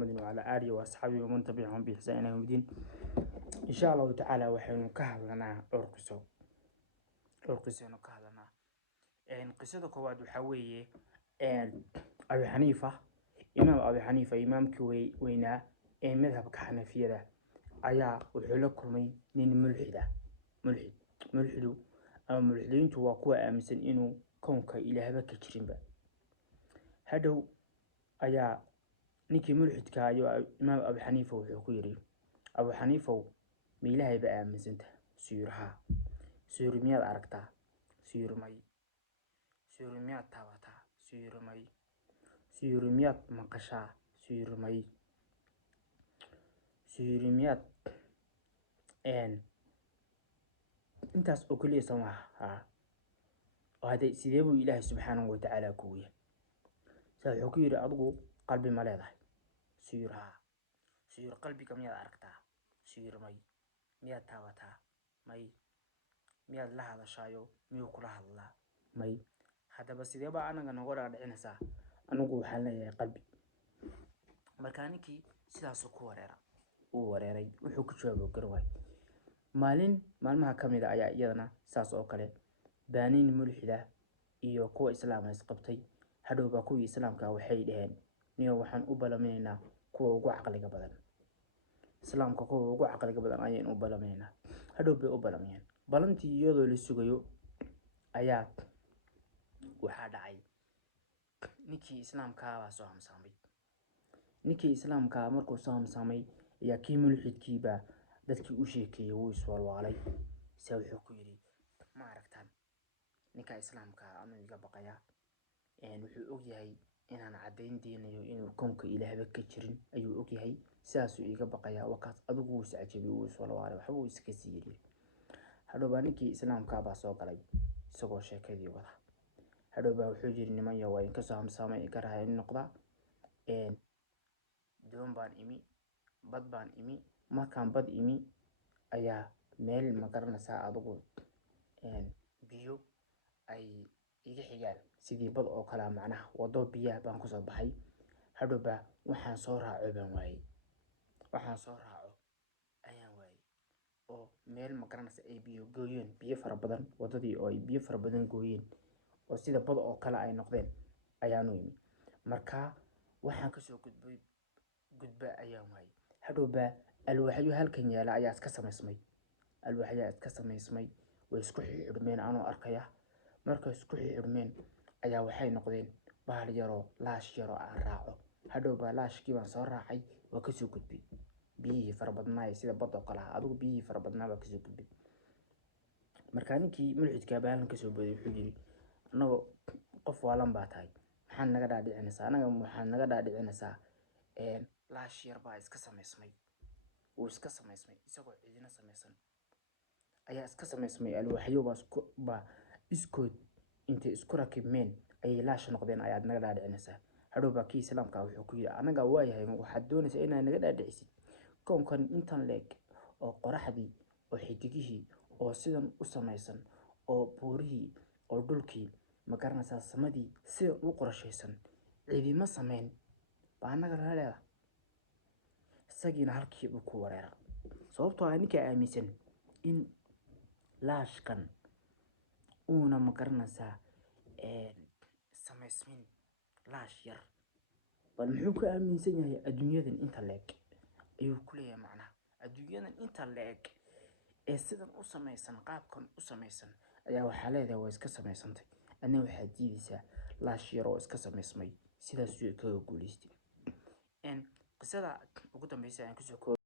محمد وعلى آله وأصحابه ومن تبعهم بإحسان إلى يوم الدين. إن شاء الله تعالى وحين كهلنا أرقصو كهلنا إن قصة كواد وحويه إن أبي حنيفة إمام وينا إن مذهب كحنفية ده أيا وحلكمي نين ملحدو أو ملحدين تواقوا أمسن إنه كونك إلى هذا كتيرين هادو أيا ninkii mulxidka ayo imaam Abu Xaniifa wuxuu ku yiri Abu Xaniifa ma ilaahay ba aaminsanta siyurha siyurmiyad aragtaa siyurmiyad taabata siyurmiyad maqashaa siyurmiyad intaas oo kaliya samaha hada sidee buu ilaahay subxaanahu wa ta'aala ku yahay wuxuu ku yiri adigu qalbi ma leedahay سير قلبي كم يا أركتا سير ميا تابتا ميا الله هذا شايو ميو كله الله هذا بس إذا بقى أنا نقول على إنسا أنا أقول حالنا يا قلبي مكانك سلا سكوريرا وريري وحكي شو بكرواي مال ما كم إذا أيا يدنا ساس أوكله بانين ملحدة إيو كو إسلام يسقطي هذا بكو إسلام كوحيدهن نيو وحن أبلمينا كو ugu aqliga badan islaamka kuwa ugu aqliga badan ayeen u balameena hadhow bay u balameen balantii iyadoo la sugayo ayaa waxa dhacay ninkii islaamka markuu soo hamsaamay ayaa kii mulxidkiiba dadkii u sheekeeyay uu iswalwaalay wuxuu ku yiri ma aragtaan ninka islaamka ama iga baqaya wuxuu og yahay inaan cadeyn diinayo inuu koonka ilaahba ka jirin ayuu og yahay saasuu iga baqaya waqas adigu uu sacajibi uu iswalwaalay waxba uu iska siiyay hadhow ninkii islaamka baa soo galay isagoo sheekadii wada hadhow wuxuu yiri niman yaw way ka soo hamsaamay ka rahay noqda doon baan imi bad baan imi markaan bad imi ayaa meel ma garanaysaa adigu biyo ay iga xigaan sidii bad oo kala macnaha wado biyaha baan ku soo baxay hadhow waxaan soo raaco ayaan waayay oo meel ma garanaysaa ay biyo gooyeen biyo fara badan wadadii oo ay biyo fara badan gooyeen oo sida bad oo kala ay noqdeen ayaanu imi marka waxaan ka soo gudba ayaan waayay hadhow alwaaxyo halkan yaala ayaa iska samaysmay way isku xidhmeen anoo arkaya markay isku xidhmeen ayaa waxay noqdeen bahal yaro laash yaro aan raaco hadhow laashkii baan soo raacay waa ka soo gudbay biyihii fara badnaa sida bad oo kala adigu biyihii fara badnaa baa ka soo gudbay marka ninkii mulxidka baalan ka soo booday wuxuu yiri anagoo qof waalan baa tahay maxaan naga dhaadhicinaysaa anaga waxaan naga dhaadhicinaysaa laash yar baa iska samaysmay isagoo cidina samaysan ayaa iska samaysmay alwaaxyo baa iskood intay isku rakibmeen ayay laash noqdeen ayaad naga dhaadhicinaysaa hadhow kii islaamka wuxuu ku yiri anaga waayahay waxaad doonaysaa inaad naga dhaadhicisid koonkan intan leeg oo qoraxdii oo xidigihii oo sidan u samaysan oo buurihii oo dhulkii ma garanaysaa samadii sidan u qorshaysan cidima sameyn baa anaga la leedahay isagiina halkii uu ku wareera sababtoo ah ninka aaminsan in laashkan una ma garanaysaa samaysmin laash yar bal muxuu ka aaminsan yahay adduunyadan inta leeg ayuu ku leeyahay macnaha adduunyadan inta leeg ee sidan u samaysan qaabkan u samaysan ayaa waxaa leedahay waa iska samaysantay adna waxaad diidaysaa laash yar oo iska samaysmay sidaas uu kaga guulaystay qisada ugu dambeysay aan kusoo